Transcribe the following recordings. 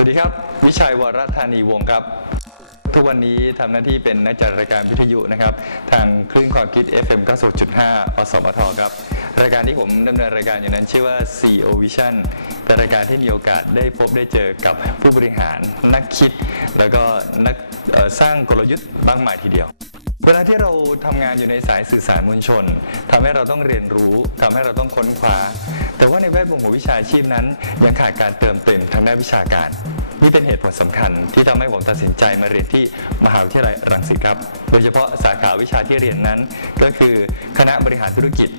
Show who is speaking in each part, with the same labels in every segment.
Speaker 1: วัสดีครับ วิชัยวรธานีวงครับ ทุกวันนี้ทำหน้าที่เป็นนักจัดรายการวิทยุนะครับ ทางคลื่นความคิด FM 90.5อสมทครับ รายการที่ผมดำเนินรายการอยู่นั้นชื่อว่า CEO Vision เป็นรายการที่มีโอกาสได้พบได้เจอกับผู้บริหาร นักคิด แล้วก็นักสร้างกลยุทธ์มากมายทีเดียว เวลาที่เราทำงานอยู่ในสายสื่อสารมวลชนทำให้เราต้องเรียนรู้ทำให้เราต้องค้นคว้า แต่ว่าในแวดวงของวิชาชีพนั้นยังขาดการเติมเต็มทางด้านวิชาการนี่เป็นเหตุผลสำคัญที่ทำให้ผมตัดสินใจมาเรียนที่มหาวิทยาลัยรังสิตครับ โดยเฉพาะสาขาวิชาที่เรียนนั้น ก็คือคณะบริหารธุรกิจ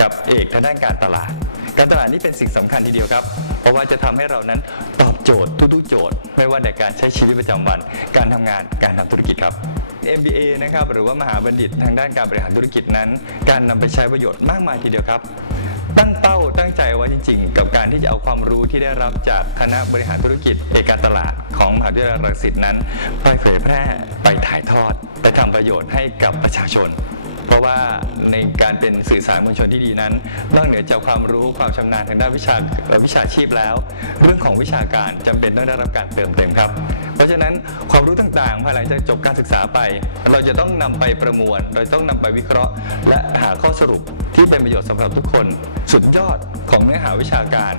Speaker 1: กับเอกทางด้านการตลาด การตลาดนี่เป็นสิ่งสำคัญทีเดียวครับ เพราะว่าจะทำให้เรานั้นตอบโจทย์ทุกๆโจทย์ ไม่ว่าในการใช้ชีวิตประจำวัน การทำงานการทำธุรกิจครับ MBA นะครับหรือว่ามหาบัณฑิตทางด้านการบริหารธุรกิจนั้น การนำไปใช้ประโยชน์มากมายทีเดียวครับ ตั้งเป้าตั้งใจไว้จริง ๆ กับการที่จะเอาความรู้ที่ได้รับจากคณะบริหารธุรกิจ เอกการตลาดของมหาวิทยาลัยรังสิตนั้น ไปเผยแพร่ไปถ่ายทอด ไปทำประโยชน์ให้กับประชาชน เพราะว่าในการเป็นสื่อสารมวลชนที่ดีนั้นนอกเหนือจากความรู้ความชำนาญทางด้านวิชาวิชาชีพแล้ว เรื่องของวิชาการจำเป็นต้องได้รับการเติมเต็มครับ เพราะฉะนั้นความรู้ต่างๆภายหลังจากจบการศึกษาไป เราจะต้องนำไปประมวล เราต้องนำไปวิเคราะห์ และหาข้อสรุปที่เป็นประโยชน์สำหรับทุกคน สุดยอดของเนื้อหาวิชาการ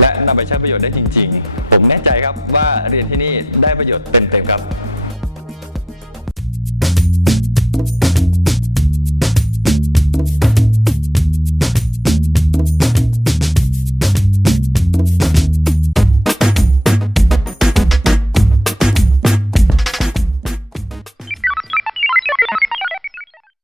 Speaker 1: และนำไปใช้ประโยชน์ได้จริง ๆ ผมแน่ใจครับว่าเรียนที่นี่ได้ประโยชน์เต็มๆครับ